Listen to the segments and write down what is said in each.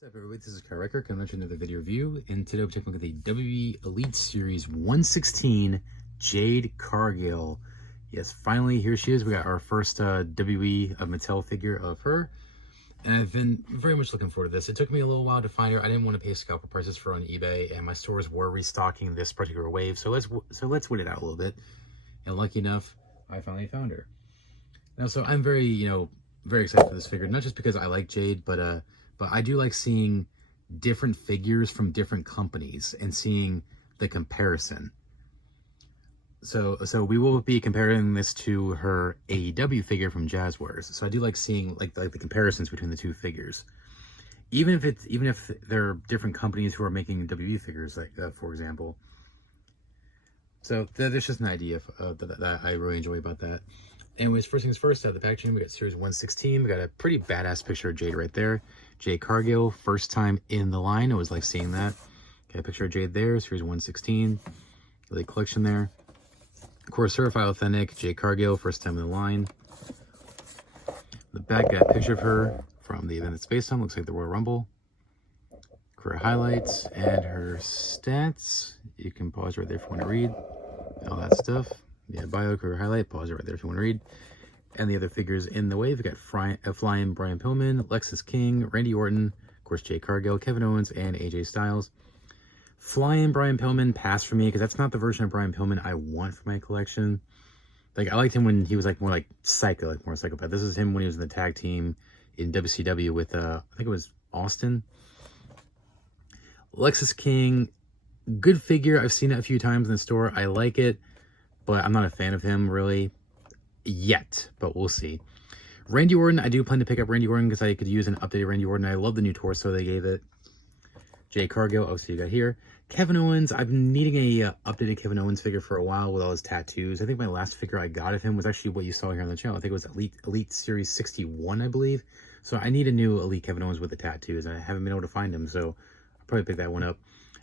What's up, everybody? This is Kyle Recker coming at you another video review, and today we're taking a look at the WWE Elite Series 116 Jade Cargill. Yes, finally, here she is. We got our first WWE Mattel figure of her, and I've been very much looking forward to this. It took me a little while to find her. I didn't want to pay scalper prices for her on eBay, and my stores were restocking this particular wave, so let's wait it out a little bit. And lucky enough, I finally found her. Now, so I'm very very excited for this figure, not just because I like Jade, but I do like seeing different figures from different companies and seeing the comparison. So we will be comparing this to her AEW figure from Jazzwares. So I do like seeing like the comparisons between the two figures, even if they're different companies who are making WWE figures, like for example. So there's just an idea that I really enjoy about that. Anyways, first things first, out of the packaging, we got Series 116. We got a pretty badass picture of Jade right there. Jade Cargill, first time in the line. I was like seeing that. Got a picture of Jade there, Series 116. Elite collection there. Of course, certified authentic, Jade Cargill, first time in the line. The back got a picture of her from the event it's based on. Looks like the Royal Rumble. Career highlights and her stats. You can pause right there if you want to read all that stuff. Yeah, bio, career highlight, pause it right there if you want to read. And the other figures in the wave, we got Flying Brian Pillman, Lexus King, Randy Orton, of course, Jade Cargill, Kevin Owens, and AJ Styles. Flying Brian Pillman passed for me because that's not the version of Brian Pillman I want for my collection. Like, I liked him when he was like more like psycho, like more psychopath. This is him when he was in the tag team in WCW with, I think it was Austin. Lexus King, good figure. I've seen it a few times in the store. I like it, but I'm not a fan of him really yet, but we'll see. Randy Orton, I do plan to pick up Randy Orton because I could use an updated Randy Orton. I love the new torso they gave it. Jade Cargill, obviously you got here. Kevin Owens, I've been needing a updated Kevin Owens figure for a while with all his tattoos. I think my last figure I got of him was actually what you saw here on the channel. I think it was Elite Series 61, I believe. So I need a new Elite Kevin Owens with the tattoos, and I haven't been able to find him, so I'll probably pick that one up.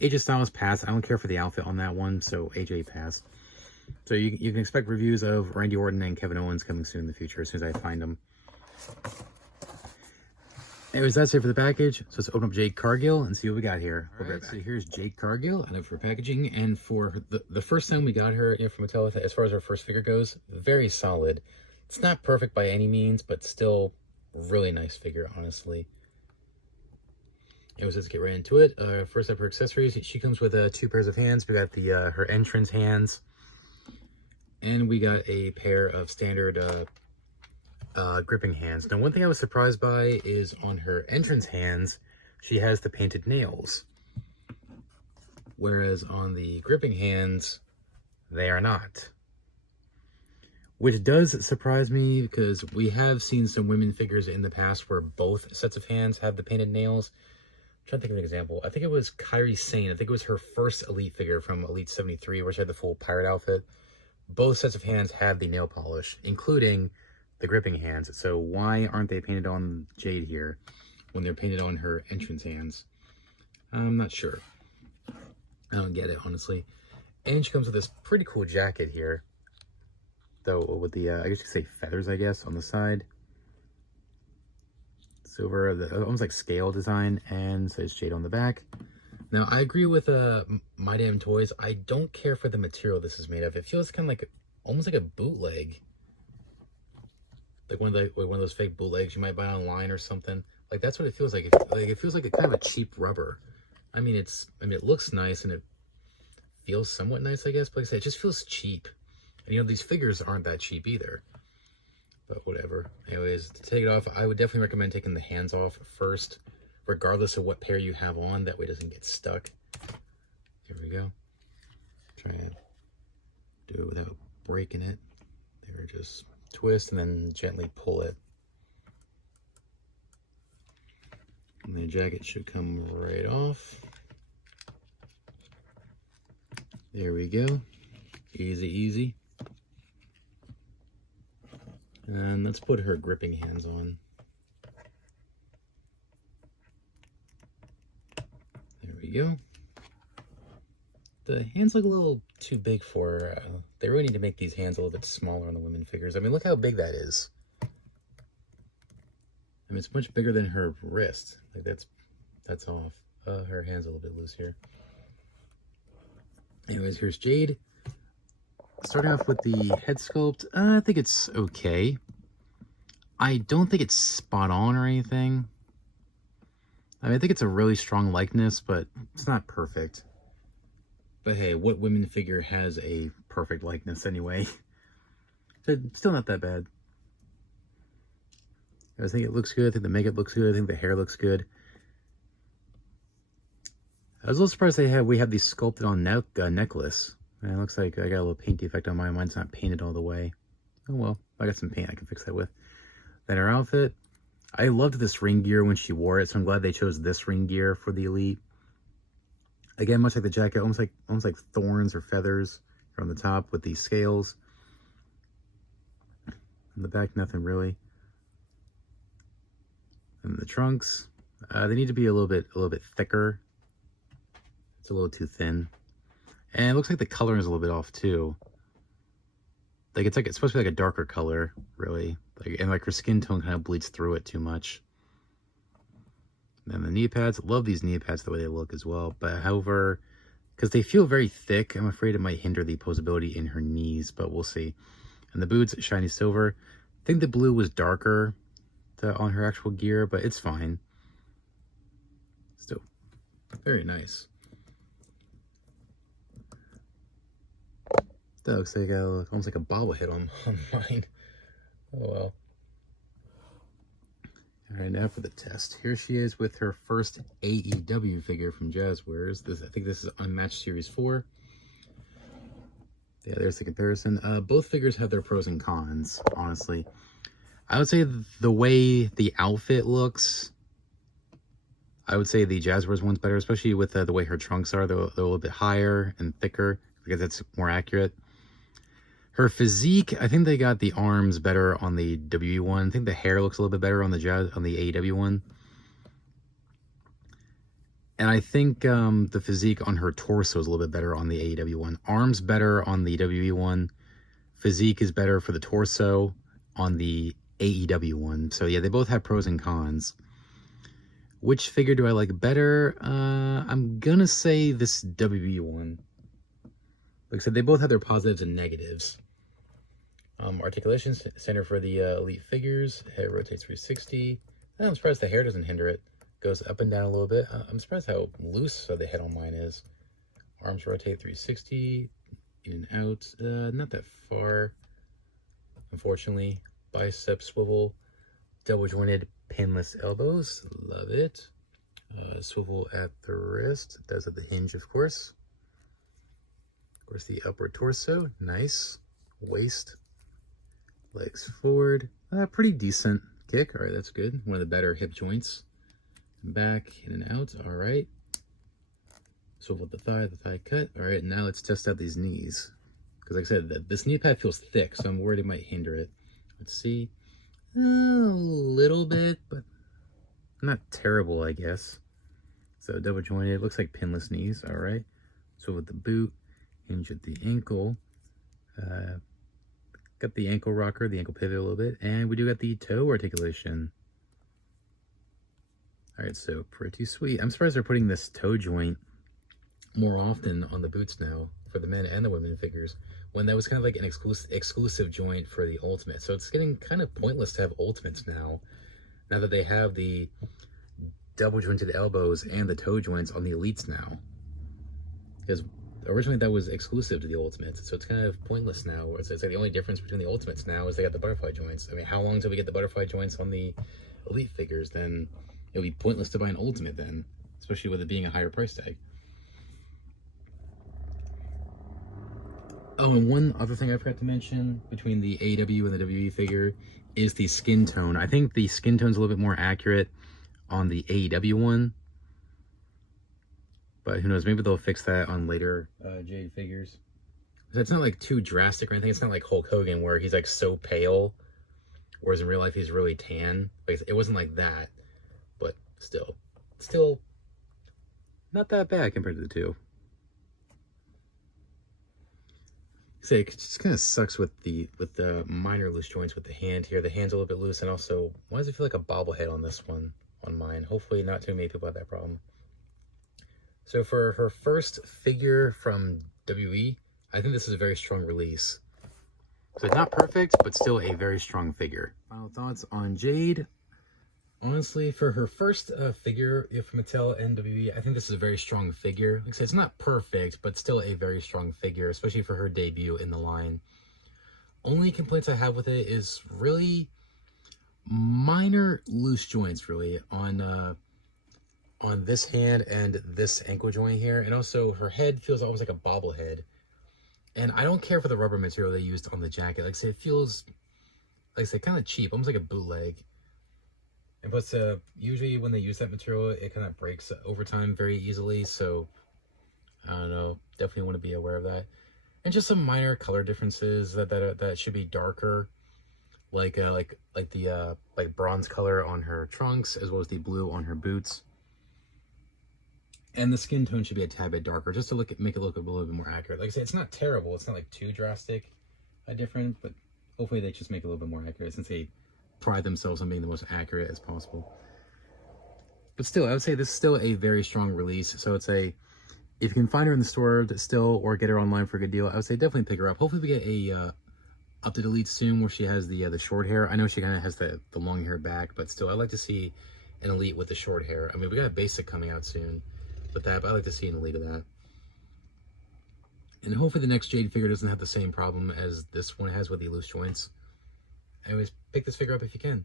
AJ Styles pass. I don't care for the outfit on that one, so AJ pass. So you can expect reviews of Randy Orton and Kevin Owens coming soon in the future as soon as I find them. Anyways, that's it for the package. So let's open up Jade Cargill and see what we got here. All right, so here's Jade Cargill out of her packaging. And for the first time we got her from Mattel, as far as our first figure goes, very solid. It's not perfect by any means, but still really nice figure, honestly. Anyways, let's get right into it. First up, her accessories. She comes with 2 pairs of hands. We got the her entrance hands. And we got a pair of standard gripping hands. Now, one thing I was surprised by is on her entrance hands, she has the painted nails. Whereas on the gripping hands, they are not. Which does surprise me because we have seen some women figures in the past where both sets of hands have the painted nails. I'm trying to think of an example. I think it was Kairi Sane. I think it was her first Elite figure from Elite 73 where she had the full pirate outfit. Both sets of hands had the nail polish, including the gripping hands. So why aren't they painted on Jade here when they're painted on her entrance hands? I'm not sure. I don't get it, honestly. And she comes with this pretty cool jacket here, though, with the, I guess you could say feathers, I guess, on the side. Silver, almost like scale design, and says Jade on the back. Now, I agree with My Damn Toys. I don't care for the material this is made of. It feels kind of like, almost like a bootleg. Like one of those fake bootlegs you might buy online or something. Like, that's what it feels like. It feels like a kind of a cheap rubber. I mean, it looks nice and it feels somewhat nice, I guess. But like I said, it just feels cheap. And, these figures aren't that cheap either. But whatever. Anyways, to take it off, I would definitely recommend taking the hands off first, regardless of what pair you have on. That way it doesn't get stuck. Here we go. Try and do it without breaking it. There, just twist and then gently pull it. And the jacket should come right off. There we go. Easy, easy. And let's put her gripping hands on. There we go. The hands look a little too big for her. They really need to make these hands a little bit smaller on the women figures. I mean, look how big that is. I mean, it's much bigger than her wrist. Like, that's that's off. Her hand's a little bit loose here. Anyways, here's Jade. Starting off with the head sculpt, I think it's okay. I don't think it's spot on or anything. I mean, I think it's a really strong likeness, but it's not perfect. But hey, what women figure has a perfect likeness anyway? It's still not that bad. I think it looks good. I think the makeup looks good. I think the hair looks good. I was a little surprised we have these sculpted on necklace. And it looks like I got a little paint defect on mine. Mine's not painted all the way. Oh well, I got some paint I can fix that with. Then her outfit. I loved this ring gear when she wore it, so I'm glad they chose this ring gear for the Elite. Again, much like the jacket, almost like thorns or feathers on the top with these scales. On the back, nothing really. And the trunks, they need to be a little bit thicker. It's a little too thin. And it looks like the color is a little bit off too. It's supposed to be like a darker color, really. And her skin tone kind of bleeds through it too much. And then the knee pads, love these knee pads the way they look as well. But however, because they feel very thick, I'm afraid it might hinder the posability in her knees, but we'll see. And the boots, shiny silver. I think the blue was darker on her actual gear, but it's fine. Still very nice. That looks like almost like a bobblehead on mine. Oh well. All right, now for the test. Here she is with her first AEW figure from Jazzwares. I think this is Unmatched Series 4. Yeah, there's the comparison. Both figures have their pros and cons, honestly. I would say the way the outfit looks, I would say the Jazzwares one's better, especially with the way her trunks are. They're a little bit higher and thicker because that's more accurate. Her physique, I think they got the arms better on the WWE one. I think the hair looks a little bit better on the AEW one. And I think the physique on her torso is a little bit better on the AEW one. Arms better on the WWE one. Physique is better for the torso on the AEW one. So yeah, they both have pros and cons. Which figure do I like better? I'm gonna say this WWE one. Like I said, they both have their positives and negatives. Articulation center for the Elite figures. Head rotates 360. I'm surprised the hair doesn't hinder it. Goes up and down a little bit. I'm surprised how loose the head on mine is. Arms rotate 360. In and out. Not that far, unfortunately. Bicep swivel. Double jointed pinless elbows. Love it. Swivel at the wrist. It does at the hinge, of course. Of course, the upward torso. Nice. Waist. Legs forward. Pretty decent kick. All right, that's good. One of the better hip joints. Back, in and out. All right. Swivel the thigh cut. All right, now let's test out these knees. Because like I said, this knee pad feels thick, so I'm worried it might hinder it. Let's see. A little bit, but not terrible, I guess. So double jointed. Looks like pinless knees. All right. So with the boot, hinge at the ankle. Got the ankle rocker, the ankle pivot a little bit, and we do got the toe articulation. All right, so pretty sweet. I'm surprised they're putting this toe joint more often on the boots now for the men and the women figures, when that was kind of like an exclusive joint for the Ultimate. So it's getting kind of pointless to have Ultimates now that they have the double jointed elbows and the toe joints on the Elites now. Because originally that was exclusive to the Ultimates, so it's kind of pointless now. It's like the only difference between the Ultimates now is they got the butterfly joints. I mean, how long until we get the butterfly joints on the Elite figures? Then it would be pointless to buy an Ultimate then, especially with it being a higher price tag. Oh, and one other thing I forgot to mention between the AEW and the WWE figure is the skin tone. I think the skin tone's a little bit more accurate on the AEW one. But who knows, maybe they'll fix that on later Jade figures. So it's not like too drastic or anything. It's not like Hulk Hogan where he's like so pale, whereas in real life he's really tan. Like, it wasn't like that, but still not that bad compared to the two. So it just kind of sucks with the minor loose joints with the hand here. The hand's a little bit loose, and also, why does it feel like a bobblehead on this one, on mine. Hopefully not too many people have that problem. So for her first figure from WWE, I think this is a very strong release. So it's not perfect, but still a very strong figure. Final thoughts on Jade. Honestly, for her first figure from Mattel and WWE, I think this is a very strong figure. Like I said, it's not perfect, but still a very strong figure, especially for her debut in the line. Only complaints I have with it is really minor loose joints, really, on this hand and this ankle joint here. And also, her head feels almost like a bobblehead. And I don't care for the rubber material they used on the jacket. Like I say, it feels, like I say, kind of cheap, almost like a bootleg. And plus, usually when they use that material, it kind of breaks over time very easily. So, I don't know. Definitely want to be aware of that. And just some minor color differences that should be darker, like the bronze color on her trunks, as well as the blue on her boots. And the skin tone should be a tad bit darker, just to make it look a little bit more accurate. Like I said, it's not terrible. It's not like too drastic, different, but hopefully they just make it a little bit more accurate, since they pride themselves on being the most accurate as possible. But still, I would say this is still a very strong release. So it's if you can find her in the store still, or get her online for a good deal, I would say definitely pick her up. Hopefully we get a updated Elite soon where she has the short hair. I know she kind of has the long hair back, but still, I'd like to see an Elite with the short hair. I mean, we got a basic coming out soon with that, but I'd like to see an Elite of that. And hopefully the next Jade figure doesn't have the same problem as this one has with the loose joints. Anyways, pick this figure up if you can.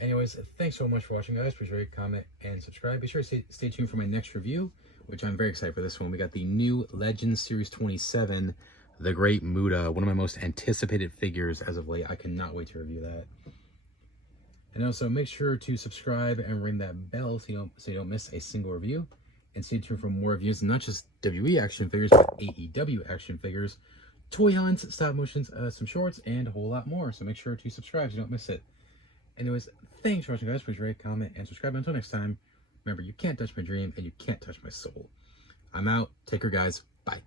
Anyways, thanks so much for watching, guys. Please rate, comment, and subscribe. Be sure to stay tuned for my next review, which I'm very excited for this one. We got the new Legends Series 27, The Great Muta, one of my most anticipated figures as of late. I cannot wait to review that. And also, make sure to subscribe and ring that bell so you don't miss a single review. And stay tuned for more reviews, not just WWE action figures, but AEW action figures, toy hunts, stop motions, some shorts, and a whole lot more. So make sure to subscribe so you don't miss it. Anyways, thanks for watching, guys. Please rate, comment, and subscribe. Until next time, remember, you can't touch my dream, and you can't touch my soul. I'm out. Take care, guys. Bye.